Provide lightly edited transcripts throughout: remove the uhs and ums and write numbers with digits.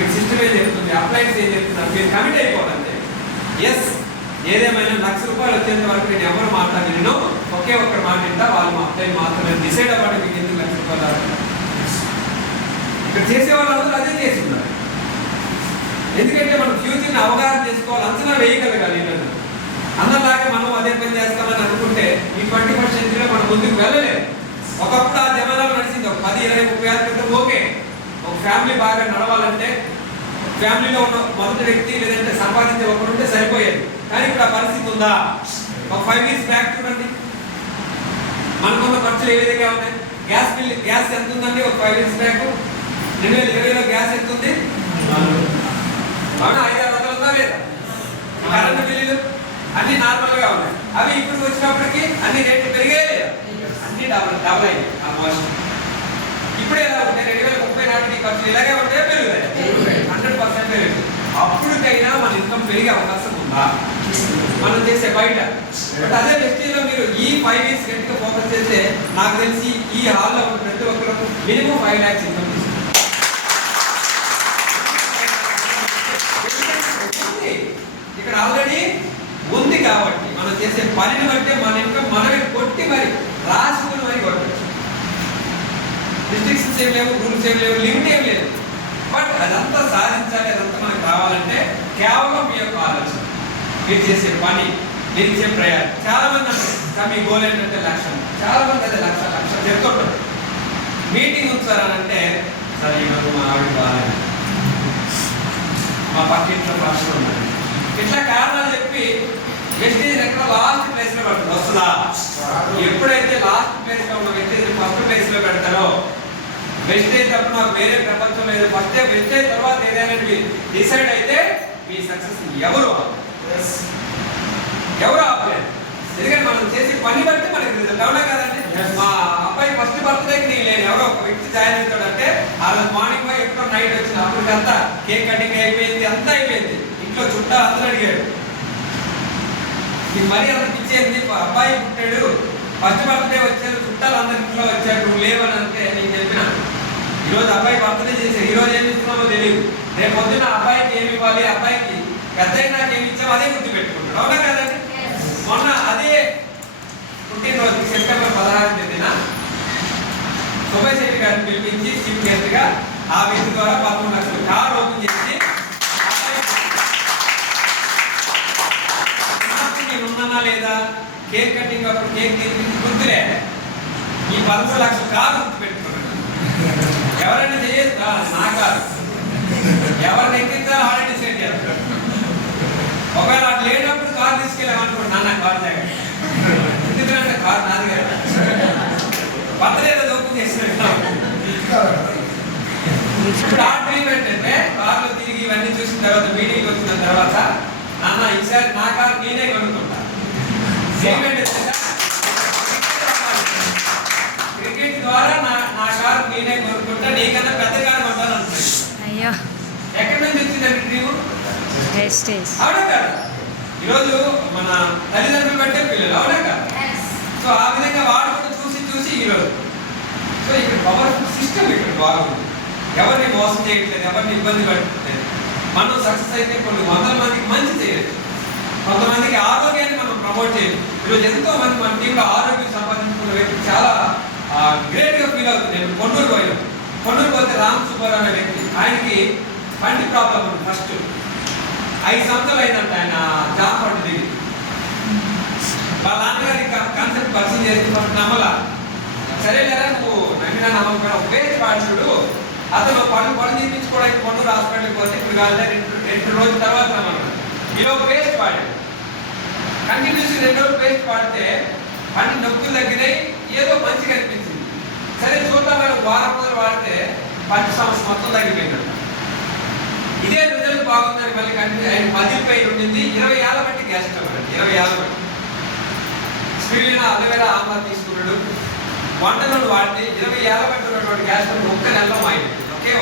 ఇక్కడ సిస్టమ్ ఏం చెప్తుంది, అప్లయన్స్ ఏం చెప్తున్నారు, మీరు కమిట్ అయిపోవాలంటే ఎస్ ఏదేమైనా ₹1,00,000 వచ్చేంత వరకు నేను ఎవరు మాట్లాడి నేను ఒకే ఒక్కరు మాట్లాడితే వాళ్ళు మా అప్లై మాత్రమే డిసైడ్ అవ్వండి మీకు ఎందుకు ₹1,00,000. ఇక్కడ చేసే వాళ్ళందరూ అదే చేస్తున్నారు. ఎందుకంటే మనం ఫ్యూచర్ని అవగాహన చేసుకోవాలి, అంచనా వేయగలగాలి. ఈరోజు అందరిలాగా మనం అదే పని చేస్తామని అనుకుంటే ఈ 21st సెంచరీలో మనం ముందుకు వెళ్ళలేదు. ఒకప్పుడు ఆ జమానాలు నడిచింది, ఒక 10, 20, 30 ఏళ్ళ క్రితం ఓకే. ఒక ఫ్యామిలీ బాగా నడవాలంటే ఫ్యామిలీలో ఉన్న మొదటి వ్యక్తి లేదంటే సంపాదించే ఒకరు ఉంటే సరిపోయేది. కానీ ఇప్పుడు ఆ పరిస్థితి ఉందా? ఒక 5 years బ్యాక్ చూడండి, మనకున్న ఖర్చులు ఏ విధంగా ఉన్నాయి. గ్యాస్ ఎంత ఉందండి? ఒక 5 years బ్యాక్ 2020లో గ్యాస్ ఎంత ఉంది? అవునా? 5-6 ఉందా లేదా? కరెంటు బిల్లులు అన్ని నార్మల్గా ఉన్నాయి. అవి ఇప్పుడు వచ్చినప్పటికీ అన్ని రేట్లు పెరిగాయి లేదా? అన్ని డబల్ అయ్యాయి ఆల్మోస్ట్. ఇప్పుడు ఎలా ఉంటాయి? 2030 నాటికి ఖర్చులు ఇలాగే ఉంటాయో పెరుగుతాయి? 100% పెరుగుతాయి. అప్పటికైనా మన ఇన్కమ్ పెరిగే అవకాశం ఉందా మనం చేసే బయట? బట్ అదే వెస్టీజ్లో మీరు ఈ 5 years గట్టిగా ఫోకస్ చేస్తే నాకు తెలిసి ఈ హాల్లో ఉన్న ప్రతి ఒక్కరు మినిమం 5 lakhs ఇన్కమ్ తీసుకుంటారు. ఇక్కడ ఆల్రెడీ ఉంది కాబట్టి మనం చేసే పనిని బట్టే మన ఇన్కమ్ మనమే కొట్టి మరి రాసుకుని మరి కొట్టచ్చు. రిస్ట్రిక్షన్స్ ఏం లేవు, రూల్స్ ఏం లేవు, లిమిట్ ఏం లేదు. బట్ అదంతా సాధించాలి, అదంతా మనకు కావాలంటే కేవలం మీ యొక్క ఆలోచన, మీరు చేసే పని, మీరు ఇచ్చే ప్రయాణం. చాలా మంది అంటారు మీ గోల్ ఏంటంటే లక్ష్యం. చాలా మంది అదే లక్ష్యం చెప్తుంటారు. మీటింగ్ ఉంచారనంటే సరే ఈరోజు మా ఆవిడ బాగాలేదు, మా పక్కింట్లో ప్రశ్నలు ఉన్నాయి, ఇట్లా కారణాలు చెప్పి వెస్టేజ్ ఎక్కడ లాస్ట్ ప్లేస్ లో పెడతారు. వస్తుందా? ఎప్పుడైతే లాస్ట్ ప్లేస్ లో ఉన్న వెస్టేజ్ ఫస్ట్ ప్లేస్ లో పెడతారో, వెస్టేజ్ అప్పుడు నాకు వేరే ప్రపంచం లేదు, ఫస్ట్ వెస్టేజ్ తర్వాత ఏదైనా డిసైడ్ అయితే మీ సక్సెస్ ఎవరు ఆపలేదు. ఎందుకంటే మనం చేసే పని బట్టి మనకి రిజల్ట్. అవునా కదండి? మా అబ్బాయి ఫస్ట్ బర్త్డేకి నేను లేను, ఎవరో ఒక వ్యక్తి జాయిన్ అవుతాడంటే ఆ రోజు మార్నింగ్ పోయి ఎప్పుడో నైట్ వచ్చింది, అప్పటికంతా కేక్ కటింగ్ అయిపోయింది, అంతా అయిపోయింది. ఇంట్లో చుట్టాలు అందరూ అడిగాడు, నీకు మరీ అంత పిచ్చేది, అబ్బాయి పుట్టాడు, ఫస్ట్ బర్త్డే వచ్చాడు, చుట్టాలు అందరి ఇంట్లో వచ్చాడు, నువ్వు లేవని అంటే నేను చెప్పిన ఈరోజు అబ్బాయి బర్త్డే చేశాడు, ఈరోజు ఏమి ఇస్తున్నామో తెలియదు, రేపు పొద్దున్న అబ్బాయికి ఏమి ఇవ్వాలి, అబ్బాయికి పెద్ద నాకు ఏమి ఇచ్చామో అదే గుర్తు పెట్టుకుంటాడు. అవునా కదండి? మొన్న అదే పుట్టినరోజు సెప్టెంబర్ 16వ తేదీన సుభాష్ శెట్టి గారిని పిలిపించి చీఫ్ గెస్ట్ గా ఆ వ్యక్తి ద్వారా 13 లక్షలు కార్ ఓపెన్ చేసి ఉన్నానా లేదా, కేక్ కటింగ్ అప్పుడు కేక్ తినిపించి గుర్తులే ఈ 13 లక్షల కారు గుర్తు పెట్టుకున్నాడు. ఎవరైనా చేయొచ్చు, నా కారు ఎవరిని ఎక్కించాలో ఆల్రెడీ డిసైడ్ చేస్తాడు. ఒకవేళ అటు లేనప్పుడు కారు తీసుకెళ్ళామనుకోండి, నాన్న కారు దగ్గర ఎందుకంటే కారు నాది కదా, బర్త్డేలో ఓపెన్ చేసిన ఇప్పుడు ఆ డ్రీమ్ ఏంటంటే కార్లో తిరిగి ఇవన్నీ చూసిన తర్వాత మీటింగ్ వచ్చిన తర్వాత నాన్న ఈసారి నా కారు నేనే కొనుక్కుంటా. క్రికెట్ ద్వారా నా కారు నేనే కొనుక్కుంటా, నీకన్నా పెద్ద కారు కొంటాను అంటున్నాడు. ఎక్కడి నుంచి వచ్చిందండి డ్రీమ్? అవునా కదా? ఈరోజు మన తల్లిదండ్రులు బట్టే పిల్లలు. అవునా కదా? సో ఆ విధంగా వాడు కూడా చూసి ఈరోజు సో ఇక్కడ పవర్ఫుల్ సిస్టమ్ ఇక్కడ బాగుంది. ఎవరిని మోసం చేయట్లేదు, ఎవరిని ఇబ్బంది పెట్టట్లేదు. మనం సక్సెస్ అయితే కొన్ని 100 మందికి మంచి చేయొచ్చు, కొంతమందికి ఆరోగ్యాన్ని మనం ప్రమోట్ చేయొచ్చు. ఈరోజు ఎంతో మంది మన టీంలో ఆరోగ్యం సంపాదించుకున్న వ్యక్తి చాలా గ్రేట్గా ఫీల్ అవుతుంది. నేను కొన్నూరు పోతే రామ్ సుబ్బారావు అనే వ్యక్తి, ఆయనకి పంటి ప్రాబ్లం ఉంది. ఫస్ట్ 5 సంవత్సరాలు అయిందంట ఆయన జాబ్ పండు దిగి. వాళ్ళ నాన్నగారికి కాన్సెప్ట్ పరిచయం చేసి నమ్మలా. సరే లేదా నువ్వు నమ్మినా నమ్మకం ఉపయోగ పాఠుడు అతను పళ్ళు తీపించుకోవడానికి కొన్నూరు హాస్పిటల్కి పోతే ఇప్పుడు కాదు 2 రోజుల తర్వాత నమ్మకం ఈలో పేస్ట్ పాడాడు. కంటిన్యూస్ 2 రోజులు పేస్ట్ పాడితే అన్ని నొప్పులు తగ్గినాయి, ఏదో మంచిగా అనిపించింది. సరే చూద్దామని వారం రోజులు వాడితే పంటి సమస్య మొత్తం తగ్గిపోయింది. ఇదే రిజల్ట్ బాగుందని మళ్ళీ ఆయన 10 పై ఉండింది. 20 ఏళ్ళ బట్టి గ్యాస్ ట్రబుల్, 20 ఏళ్ళ బట్టి స్పీడ్గా అలోవేరా ఆమ్లా తీసుకున్నాడు. వంటలు వాడితే 20 ఏళ్ళ బట్టి ఉన్నటువంటి గ్యాస్ ట్రబుల్ 1 నెలలో మాయింది. ఒకే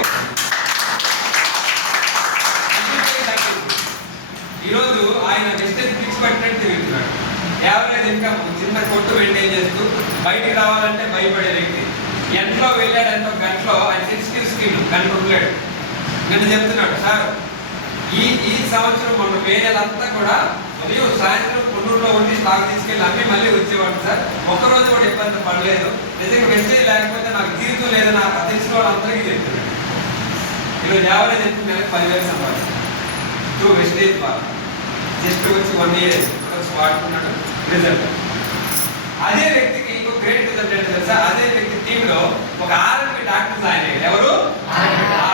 ఈరోజు ఆయన వెస్టేజ్ పిచ్చి పట్టినట్టు తిరుగుతున్నాడు. యావరేజ్ ఇన్కమ్ చిన్న కొట్టు మెయింటైన్ చేస్తూ బయటికి రావాలంటే భయపడే వ్యక్తి. ఎంట్లో వెళ్ళాడంటే 1 గంటలో ఆయన 6 స్కీమ్ కనుక్కుంటాడు. నేను చెప్తున్నాడు సార్ ఈ సంవత్సరం మొన్న మే నెలంతా కూడా ఉదయం సాయంత్రం కొన్నూరులో ఉండి స్టాక్ తీసుకెళ్ళి అమ్మి మళ్ళీ వచ్చేవాడు సార్. ఒక్కరోజు కూడా ఇబ్బంది పడలేదు. నిజంగా వెస్టేజ్ లేకపోతే నాకు జీవితం లేదని నాకు తెలిసిన వాళ్ళందరికీ చెప్తున్నాడు. ఈరోజు యావరేజ్ చెప్తుంది 10,000 సంపాదించాడు వెస్టేజ్ ద్వారా. జస్ట్ వచ్చి 1 ఇయర్ వాడుకున్నాడు రిజల్ట్. అదే వ్యక్తికి ఇంకో గ్రేట్ రిజల్ట్ ఏంటి తెలుసా? అదే వ్యక్తి టీంలో ఒక ఆర్ఎంపీ డాక్టర్ జాయిన్ అయ్యాడు.